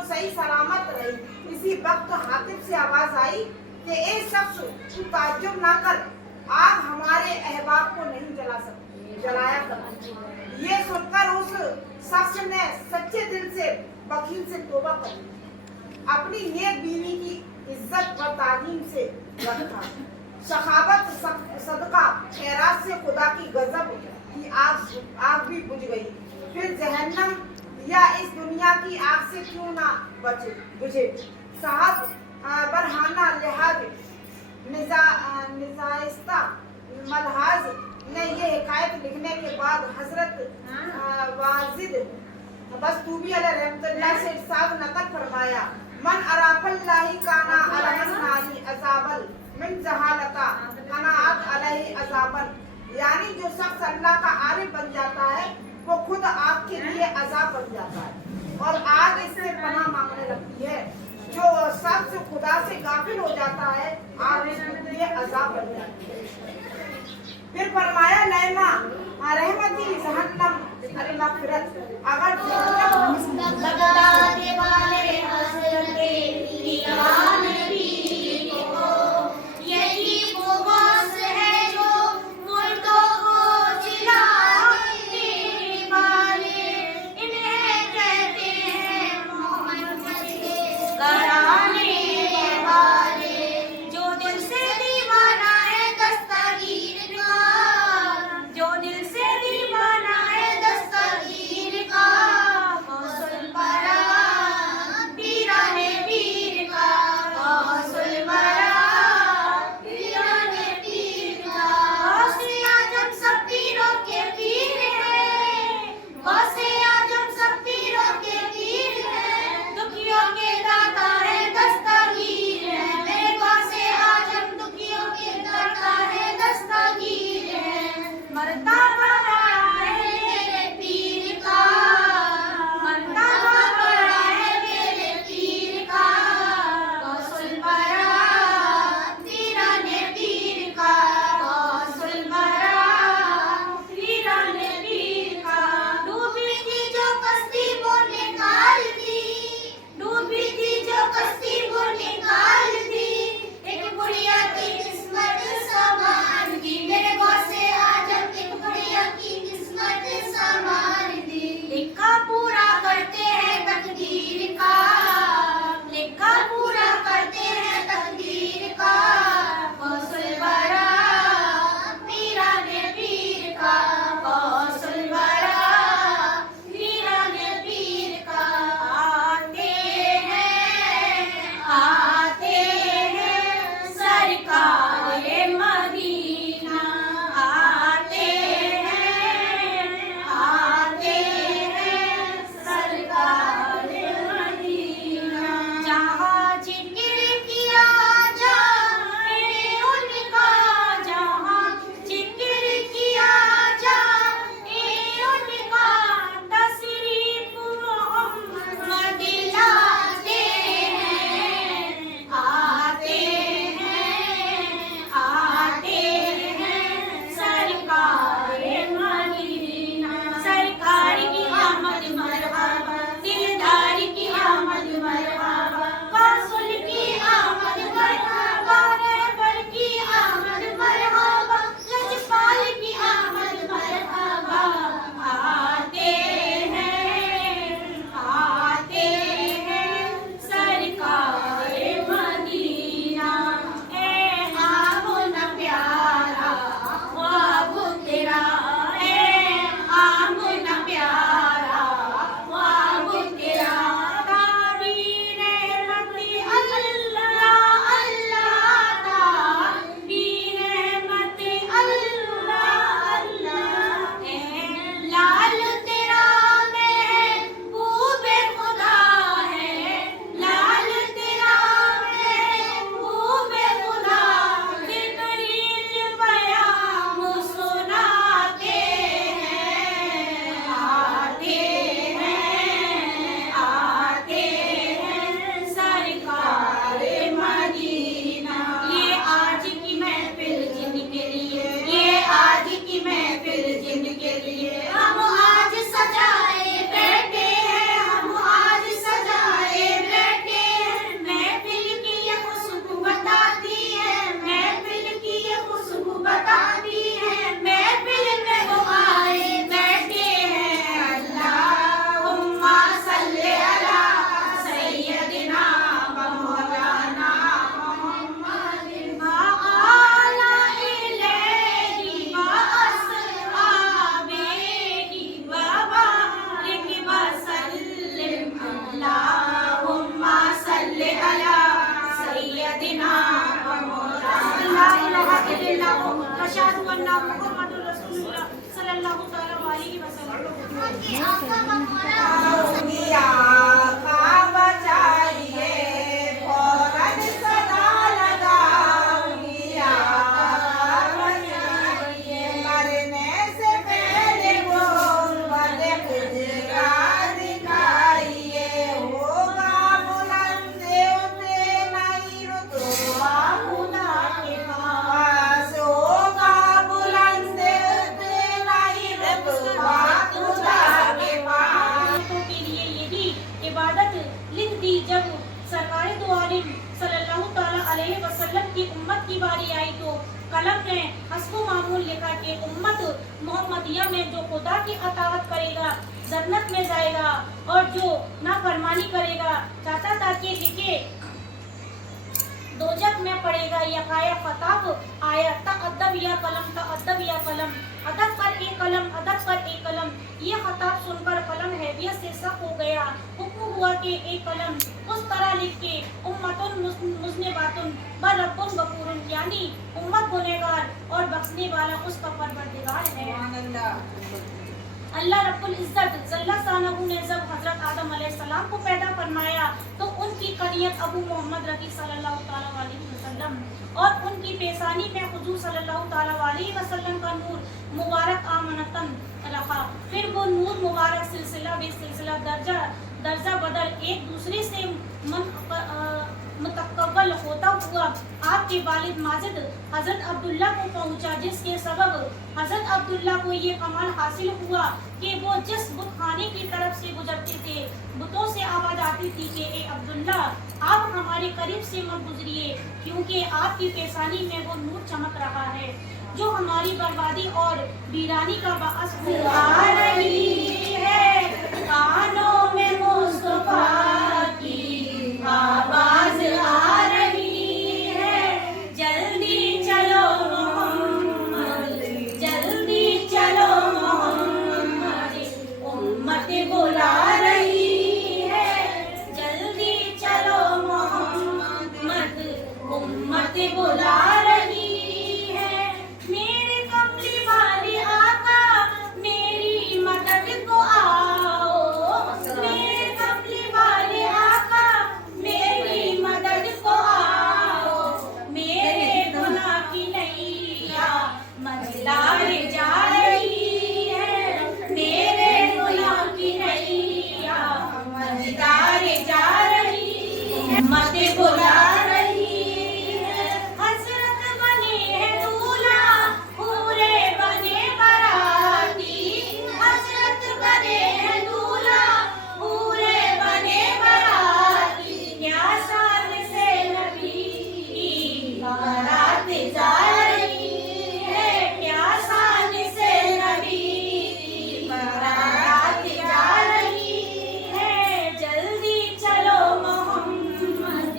सही सलामत रही। इसी वक्त हातिब से आवाज आई कि ए शख्स तू ताज्जुब ना कर, आग हमारे अहबाब को नहीं जलाया कर। ये सुनकर उस शख्स ने सच्चे दिल से बखील से तौबा कर ली। अपनी नेक बीवी की इज्जत व तालीम से रखा। सखावत सदका खैरात से खुदा की गजब की आग भी बुझ गई। फिर जहन्नम या इस दुनिया की आग से क्यों ना बुझे। साहब बरहाना लिहाज निजाइस्ता मलहाज ने ये हिकायत लिखने के बाद हजरत वाजिद बस्तूबी अलैहिस्सलाम से इरशाद नकल फरमाया मन अराफल्लाही काना अलहसनाही अजाबल मिन जहालता कनाअत अलैहि अजाबन। यानी जो शख्स अल्लाह का आरिफ बन जाता है वो खुद आग के लिए अजाब बन जाता है और आग इससे पनाह मांगने लगती है। जो शख्स खुदा से गाफिल हो जाता है आग इसके लिए अजाब बन जाती है। फिर फरमाया नैमा रहमती जहन्नम अल मगफिरत। अगर बताने वाले हज़रते ईमान भी को यही वो गौस है जो मुर्दों को जिलाने वाले। इन्हें कहते हैं मोहम्मद के कराने वाले। जो दिल से दीवाना है दस्तगीर का, जो दिल से दीवाना है दस्तगीर का, कौशल परा वन्ना मुहम्मदुर रसूलुल्लाह सल्लल्लाहु तआला अलैहि वसल्लम। उनकी आका का मोरा उनकी आका बचाइए फौरन सदा लगाऊंगी आका बचाइए मरने से पहले वो बड़े खुजरा दिखाइए होगा बुलंद उठे नहीं रुतबा खुदा के पास होगा बुलंद उठे नहीं रुतबा खुदा के पास। लोगों के लिए ये भी इबादत लिख दी जब सरकार दो आलिम सल्लल्लाहु तआला अलैहि वसल्लम की उम्मत की बारी आई तो कलम ने हस्बो मामूल लिखा कि उम्मत मोहम्मदिया में जो खुदा की अताअत करेगा जन्नत में जाएगा और जो नाफरमानी करेगा चाहता था कि लिखे दोजख में पड़ेगा। यकाया फताब आया तअद्दब या कलम अदब पर एक कलम अदब पर एक कलम। ये खताब सुनकर कलम हैवियत से सख्त हो गया। हुक्म हुआ कि एक कलम उस तरह लिख के उम्मतुन मुज़निबातुन व रब्बुन गफूरुन, यानी उम्मत गुनहगार और बख्शने वाला उसका परवरदिगार है। अल्लाह रब्बुल इज्जत जल्ला शानहू ने जब हजरत आदम अलैहिस्सलाम को पैदा फरमाया तो उनकी कनियत अबू मोहम्मद रफ़ी सल्लल्लाहु तआला अलैहि वसल्लम और उनकी पेशानी में हुजूर सल्लल्लाहु तआला अलैहि वसल्लम का नूर मुबारक आमनतन रखा। फिर वो नूर मुबारक सिलसिला बे सिलसिला दर्जा बदल एक दूसरे से मुतकव्वल होता हुआ आपके वालिद माजिद हजरत अब्दुल्ला को पहुंचा, जिसके सबब हजरत अब्दुल्ला को ये कमाल हासिल हुआ कि वो जिस बुतखाने की तरफ से गुजरते थे बुतों से आवाज आती थी कि ए अब्दुल्ला आप हमारे करीब से मत गुजरिए क्योंकि आपकी पेशानी में वो नूर चमक रहा है जो हमारी बर्बादी और वीरानी का बाअस आ रही है। कानों में मुस्तफा की आवाज आ रही है, जल्दी चलो मोहम्मद जल्दी चलो मोहम्मद उम्मत बुला रही है, जल्दी चलो मोहम्मद उम्मत बुला रही है। मेरे कमली वाले आका मेरी मदद को आओ, मेरे कमली वाले आका मेरी मदद को आओ, मेरे गुनाह की नैया मझधार जा रही है, मेरे गुनाह की नैया मझधार जा रही है, मत बुला रही है। हजरत बने हैं दूल्हा पूरे बने बराती, हजरत बने हैं दूल्हा पूरे बने बराती, क्या शान से नबी की बारात जा रही है, क्या शान से नबी की बारात जा रही है, जल्दी चलो मोहम्मद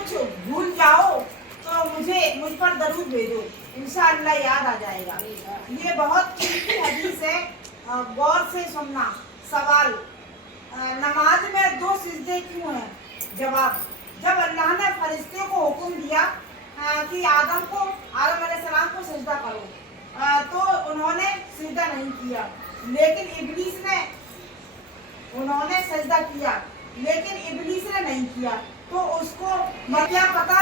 कुछ भूल जाओ तो मुझ पर दरूद भेजो, इंशाअल्लाह याद आ जाएगा। ये बहुत कीमती हदीस है, गौर से सुनना। सवाल, नमाज में 2 सिजदे क्यों हैं? जवाब, जब अल्लाह ने फरिश्ते को हुक्म दिया कि आदम अलैहिस्सलाम को सजदा करो, तो उन्होंने सजदा नहीं किया, लेकिन इब्लीस ने नहीं किया। तो उसको क्या पता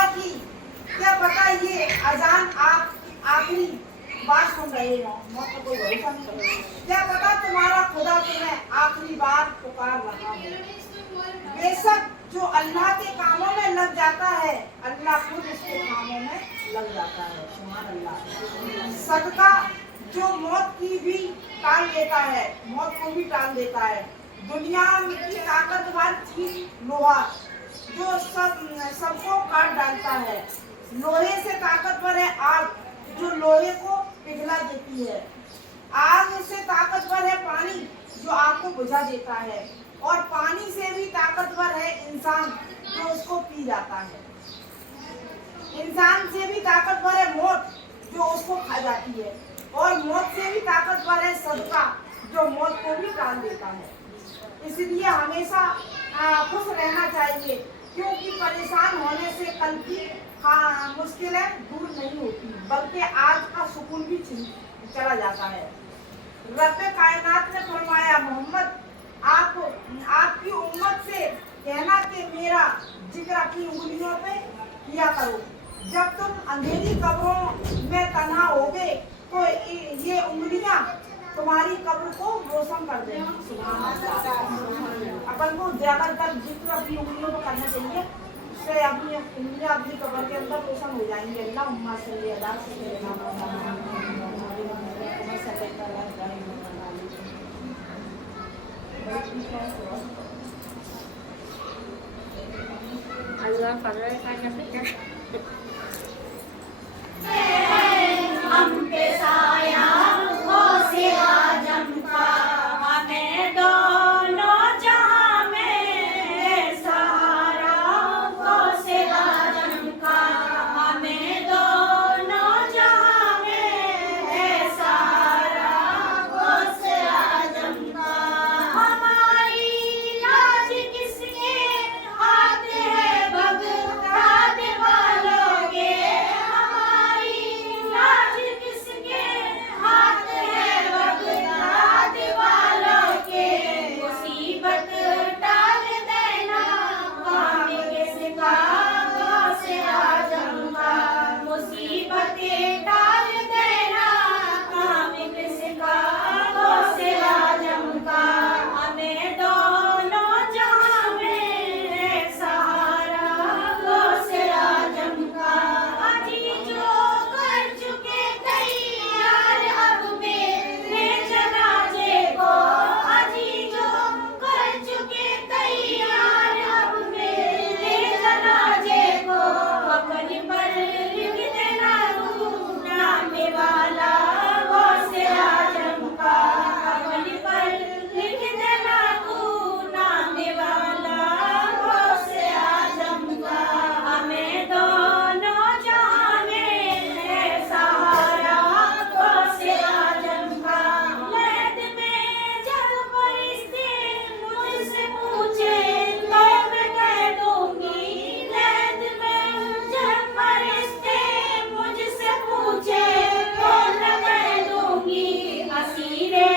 ये अजान आप आखिरी बार सुन रहे हो, मौत का कोई भरोसा नहीं। क्या पता तुम्हारा खुदा तुम्हें आखिरी बार पुकार रहा हो। बेशक जो अल्लाह के कामों में लग जाता है, अल्लाह खुद उसके कामों में लग जाता है। सुभान अल्लाह। सदका जो मौत की भी टाल देता है, मौत को भी टाल देता है। दुनिया की ताकतवर चीज लोहा, जो सबको काट डालता है। लोहे से ताकतवर है आग, जो लोहे को पिघला देती है। आग से ताकतवर है पानी, जो आग को बुझा देता है। और पानी से भी ताकतवर है इंसान, जो उसको पी जाता है। इंसान से भी ताकतवर है मौत, जो उसको खा जाती है। और मौत से भी ताकतवर है सदका, जो मौत को भी टाल देता है। इसलिए हमेशा खुश रहना चाहिए, क्योंकि परेशान होने से कल की मुश्किलें दूर नहीं होती, बल्कि आज का सुकून भी चला जाता है। रब्बे कायनात ने फरमाया, मोहम्मद आपकी उम्मत से कहना कि मेरा जिक्र अपनी उंगलियों पे किया करो। जब तुम अंधेरी कब्रों में तन्हा होगे तो ये उंगलियां तुम्हारी कब्र को रोशन कर देंगी। सुभान अल्लाह। अपन को ज्यादातर जिक्र अपनी उंगलियों को करना चाहिए, उससे अपनी उंगलियां अपनी कब्र के अंदर रोशन हो जाएंगी। अल्लाहुम्मा सल्ली अला सय्यिदना हम पे साया हो से आजम का, हमें दोनों जहां में सहारा हो से आजम का, हमें दोनों जहां में सहारा हो से आजम का। हमारी लाज किसके हाथ है बगदाद वालों के, हमारी लाज किसके हाथ है बगदाद वालों के। मुसीबत टाल देना काम किसका गौसे आजम का, मुसीबतें टाल देना काम किसका गौसे आजम का। हमें दोनों जहां में सहारा गौसे आजम का। अजी जो कर चुके तैयार अब मेरे जनाजे को, अजी जो कर चुके तैयार अब मेरे जनाजे को। अपनी पर लिख देना तू नाम वाला गौसे आजम का, अपनी पर लिख देना तू नाम वाला गौसे आजम का। हमें दोनों जहां में सहारा गौसे आजम का। लैद में जब फरिश्ते मुझसे पूछे तो मैं कह दूंगी, लैद में जब फरिश्ते मुझसे पूछे तो मैं कह दूंगी। असीरे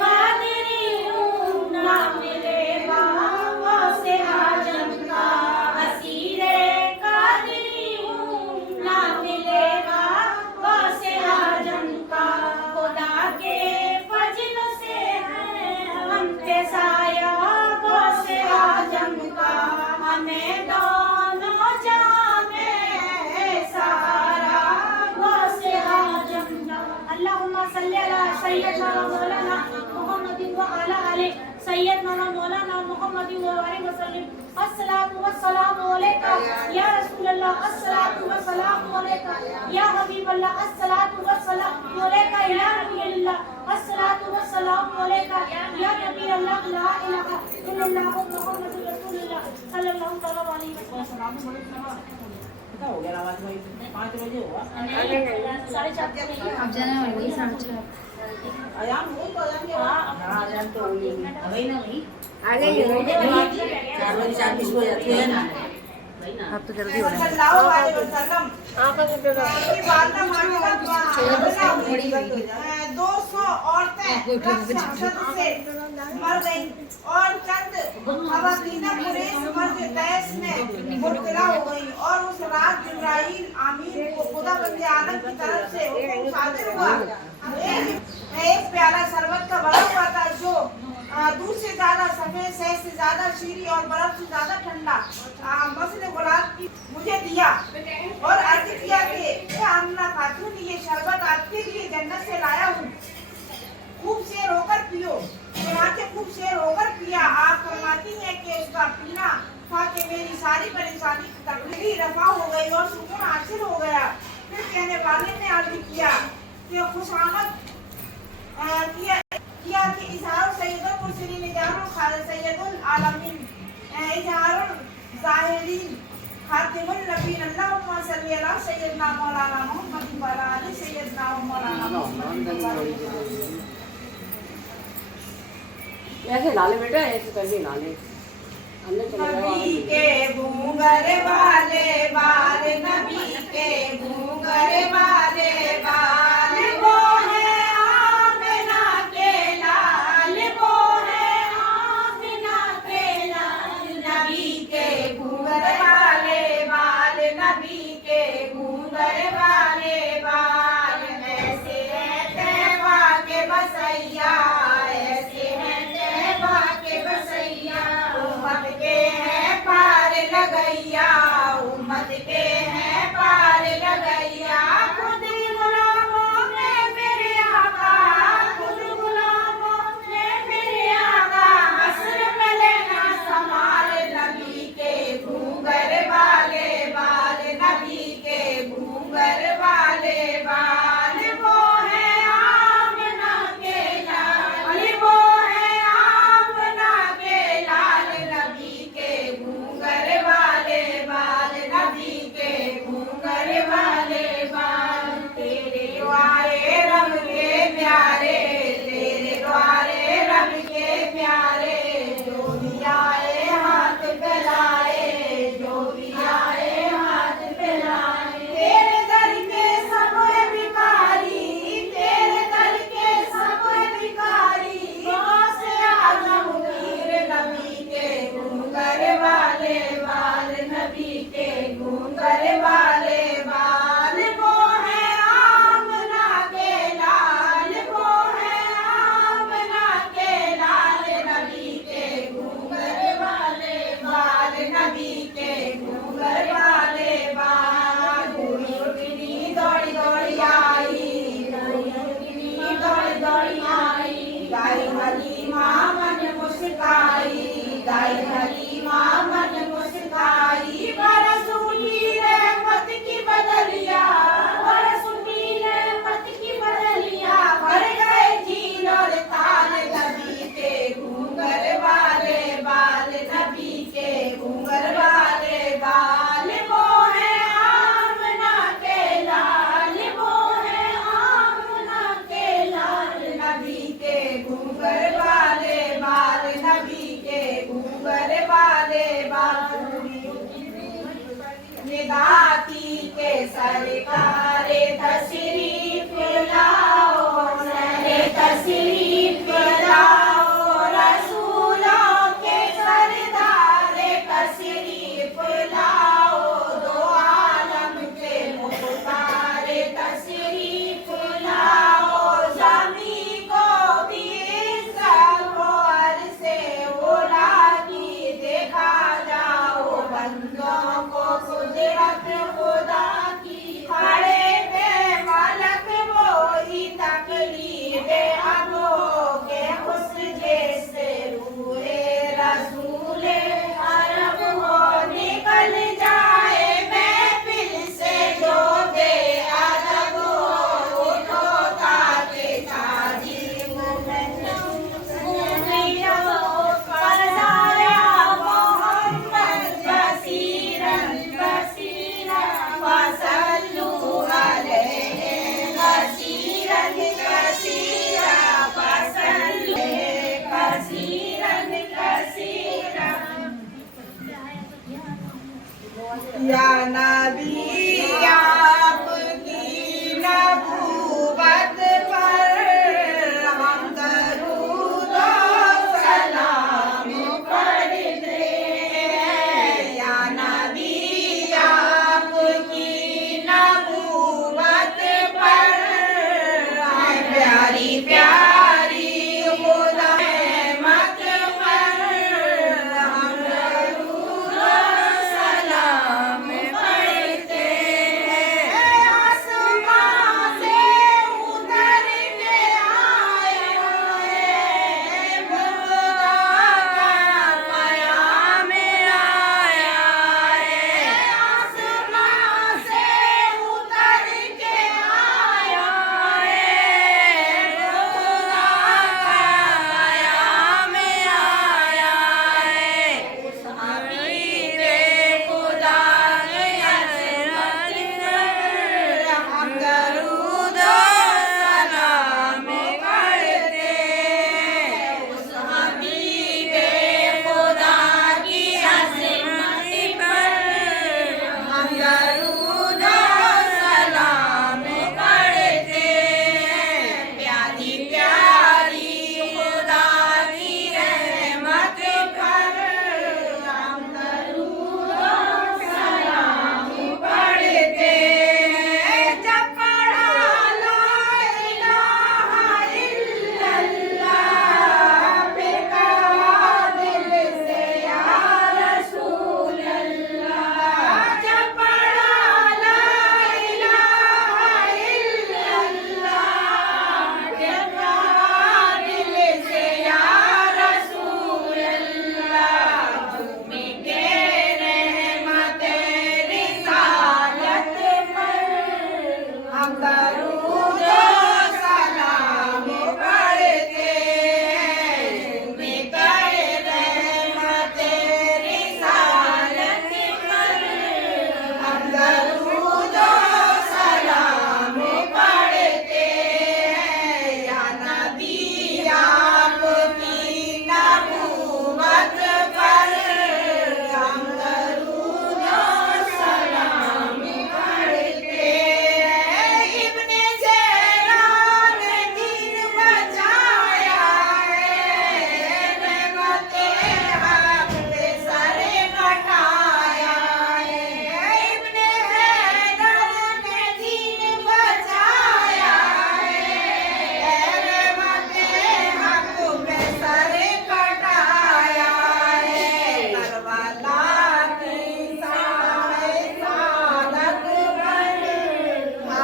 कादिरी हूँ ना मिलेगा गौसे आजम का, असीरे कादिरी हूँ ना मिलेगा गौसे आजम का। खुदा के फजल से है हम पे साया गौसे आजम का, हमें दोनों जहां में सहारा गौसे आजम का। अल्लाहुम्मा सल्ली अला सय्यदना मौलाना मुहम्मदिन व अला आले सय्यदना मौलाना मुहम्मदिन व अलैहि वसल्लम। अस्सलातु वस्सलामु अलैका या रसूल अल्लाह, अस्सलातु वस्सलामु अलैका या हबीब अल्लाह, अस्सलातु वस्सलामु अलैका या नबी अल्लाह, अस्सलातु वस्सलामु अलैका या नबी अल्लाह। ला इलाहा इल्लल्लाह मुहम्मदुर रसूलुल्लाह सल्लल्लाहु अलैहि वसल्लम। कितना हो गया आवाज भाई 5 बजे हुआ साढ़े 4 अब जाना है वही 4:30 अयान हो तो अयान के हां अयान तो वही ना वही आ गई है 4 बजे 4:20 हो जाती है ना अब तो जल्दी हो रहा है। सल्लल्लाहु अलैहि वसल्लम आप की बात ना मानेगा 200 औरतें शहादत से मर गईं और चंद खवातीन कुरैश मर्द तैस में मुब्तला हो गईं और उस रात जिब्राइल आमीन को खुदा बंदे आलम की तरफ से हुक्म सादिर हुआ एक प्याला शरबत का बड़ा हुआ था जो दूध से ज्यादा सफेद शहद से ज्यादा शीरी और बर्फ से ज्यादा ठंडा मसले गुलाब की मुझे दिया और अर्ज किया कि आमना खातून ये शरबत आपके लिए जन्नत से लाया हूँ, खूब शेर होकर पियो। चुनाचे खूब शेर होकर पिया। आप फरमाती हैं कि उसका पीना था कि मेरी सारी परेशानी तकलीफ रफा हो गई और सुकून हासिल हो गया। फिर कहने वाले ने अर्ज किया कि खुशामद किया कि इजहार सैयदुल मुरसलीन इजहारुल खालिद सैयदुल आलमीन इजहारुल ज़ाहिरीन खातिमुन नबीन अल्लाहुम्मा सल्ली अला सय्यदना मौलाना मुहम्मद व अला आलि सय्यदना मौलाना मुहम्मद। ऐसे नाले बेटा ऐसे करके नाले अंदर चले नबी के घूंघर वाले बाल नबी के घूंघर वाले बाल वो है आमिना के लाल वो है आमिना के लाल नबी के घूंघर वाले बाल नबी के घूंघर वाले बाल ऐसे है तैबा के बसैया ऐसे है तैबा के बसैया उम्मत के हैं पार लगैया उम्मत के हैं पार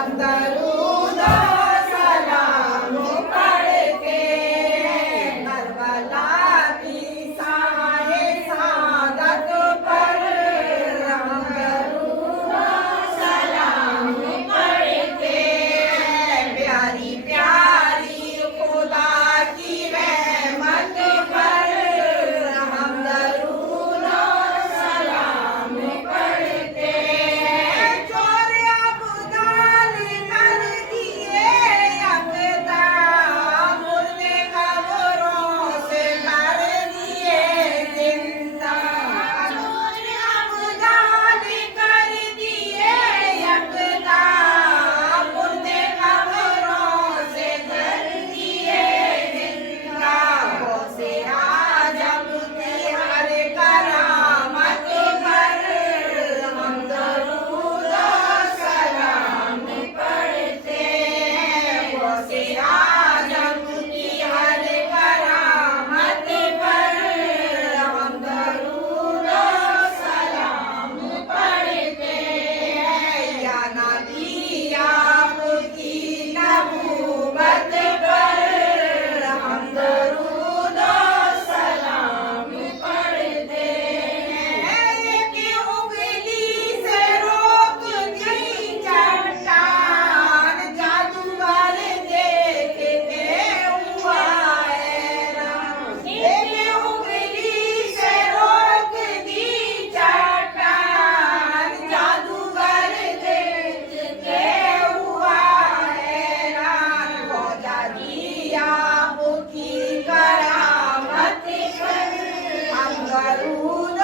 हम दरूद सलाम पढ़ते हैं करबला की साए सादत पर हम दरूद सलाम पढ़ते हैं प्यारी प्यारी खुदा की रहमत पर हम दरूद सलाम पढ़ते हैं चोर अब्दाल कर दिए यकदा मुर्दे कब्रों से कर दिए जिंदा चोर अब्दाल कर दिए यकदा मुर्दे कब्रों से कर दिए जिंदा से आजम की हर करामत पर हम दरूद सलाम पढ़ते हैं वो से आजम की हर करामत पर हम दरूद सलाम पढ़ते हैं या नबी आपकी नबूवत पर हम दरूद सलाम पढ़ते हैं एक उंगली से रोक दी चट्टान जादूगर देखते हुआ हैरान एक उंगली से रोक दी चट्टान जादूगर देखते हुआ हैरान हो जाती आपकी करामत पर हम दरूद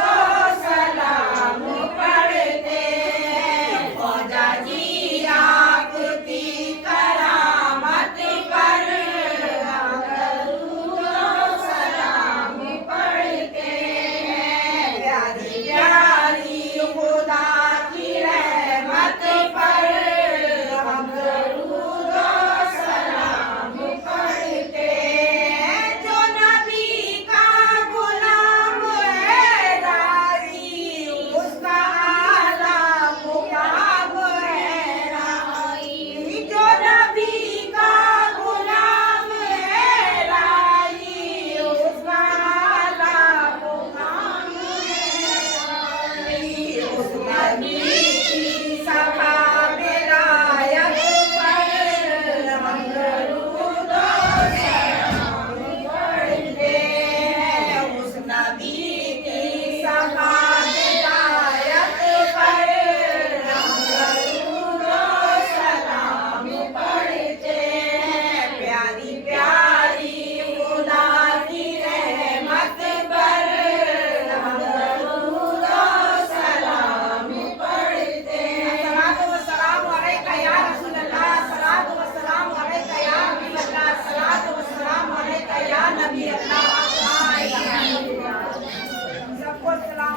सलाम पढ़ते हैं हो जाती आपकी करामत पर हम दरूद सलाम पढ़ते हैं प्यारी प्यारी खुदा की रहमत पर हम दरूद सलाम पढ़ते हैं जो नबी का गुलाम है राही उसका आला मुकाम है राही जो नबी का गुलाम है राही उसका आला मुकाम है राही उस नबी की सभा विलायत पर हम दरूद सलाम पढ़ते हैं उस नबी की सभा विलायत पर हम दरूद सलाम पढ़ते हैं प्यारी प्यारी खुदा की रहमत पर हम दरूद सलाम पढ़ते हैं सलातो व सलाम अलैका या रसूल अल्लाह सलातो व सलाम अलैका या नबी अल्लाह सलातो व सलाम अलैका या नबी अल्लाह सबको सलाम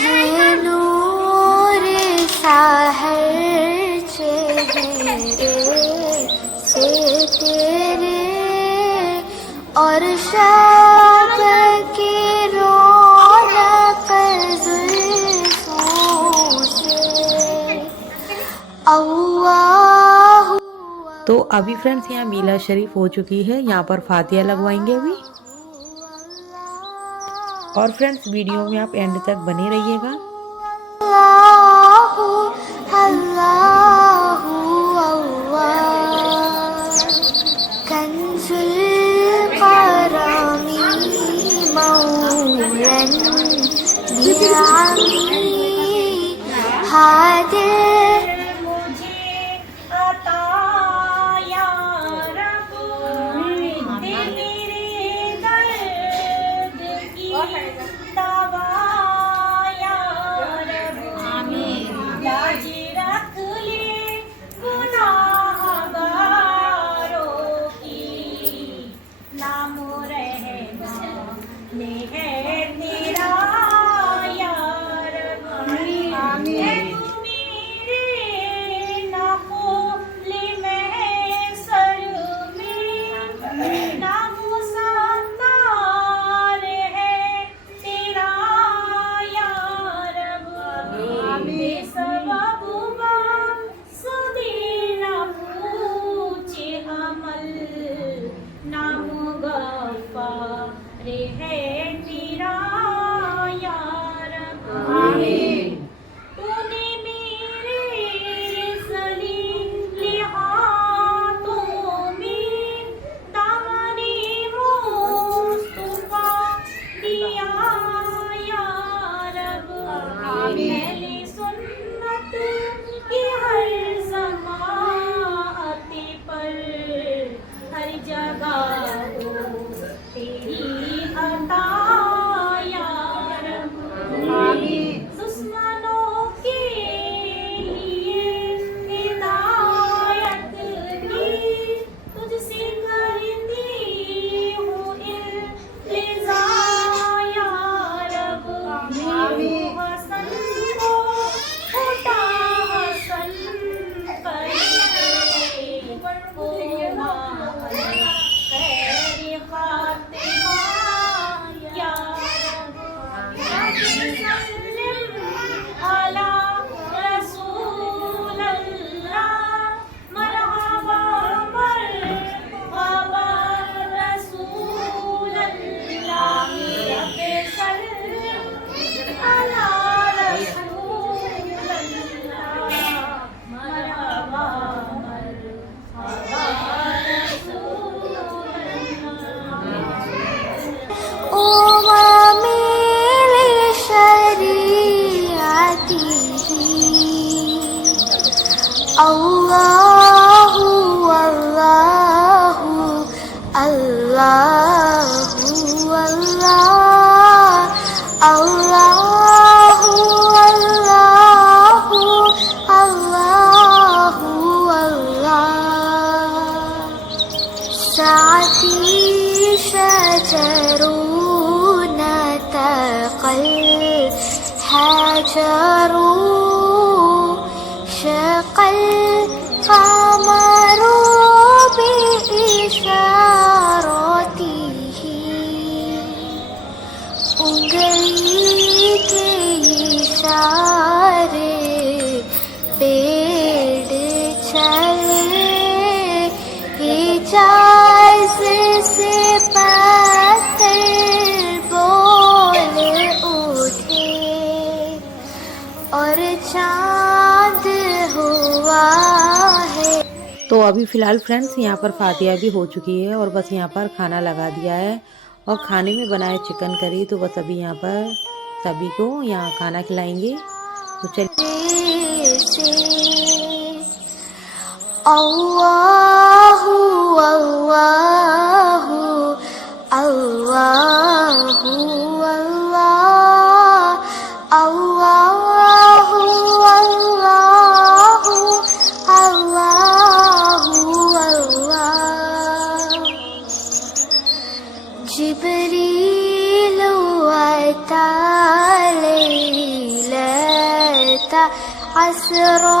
है नूर साहर चेहरे से तेरे और शब की रौनक जुल्फों से अल्लाह। तो अभी फ्रेंड्स यहाँ मीला शरीफ हो चुकी है, यहाँ पर फातिया लगवाएंगे अभी। और फ्रेंड्स वीडियो में आप एंड तक बने रहिएगा। अल्लाहु अल्लाहु अल्लाह कंजुल करमी मौलन बिआमी हादिर मुझे अता ओ मामल खैर खातिमा या सल्लिम अला रसूल अल्लाह मरहबा मरहबा रसूल अल्लाह रब्बे सल्लिम अला रसूल अल्लाह मरहबा मरहबा रसूल अल्लाह ओ मेरे शरीयती अल्लाहु अल्लाहु अल्लाहु अल्लाह अल्लाहु अल्लाहु अल्लाहु अल्लाह साथी शजरून तक़ल हजरू शक़ल क़मरू बिइशारतिही उंगली के इशारे पेड़ चले इजाज़त से पत्थर बोल उठे और चाँद हुआ है। तो अभी फ़िलहाल फ्रेंड्स यहाँ पर फातिया भी हो चुकी है और बस यहाँ पर खाना लगा दिया है और खाने में बनाए चिकन करी। तो बस अभी यहाँ पर सभी को यहाँ खाना खिलाएंगे। तो अल्लाहु अल्लाहु अल्लाहु अल्लाह अल्लाहु अल्लाहु अल्लाहु अल्लाह जिब्रील अता लैलता अस्रा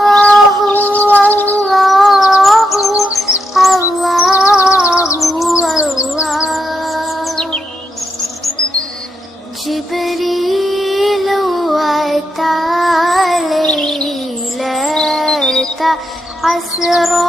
अल्लाहु अल्लाहु अल्लाहु अल्लाह जिब्रील अता लैलता अस्रा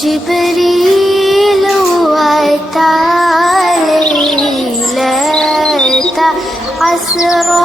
जिब्रील अता लैलता अस्रा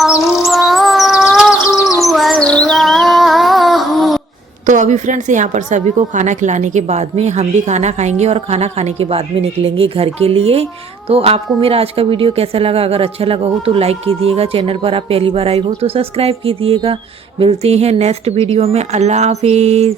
अल्लाहु अल्लाहु। तो अभी फ्रेंड्स यहाँ पर सभी को खाना खिलाने के बाद में हम भी खाना खाएंगे और खाना खाने के बाद में निकलेंगे घर के लिए। तो आपको मेरा आज का वीडियो कैसा लगा? अगर अच्छा लगा हो तो लाइक कीजिएगा। चैनल पर आप पहली बार आई हो तो सब्सक्राइब कीजिएगा। मिलते हैं नेक्स्ट वीडियो में। अल्लाह हाफिज़।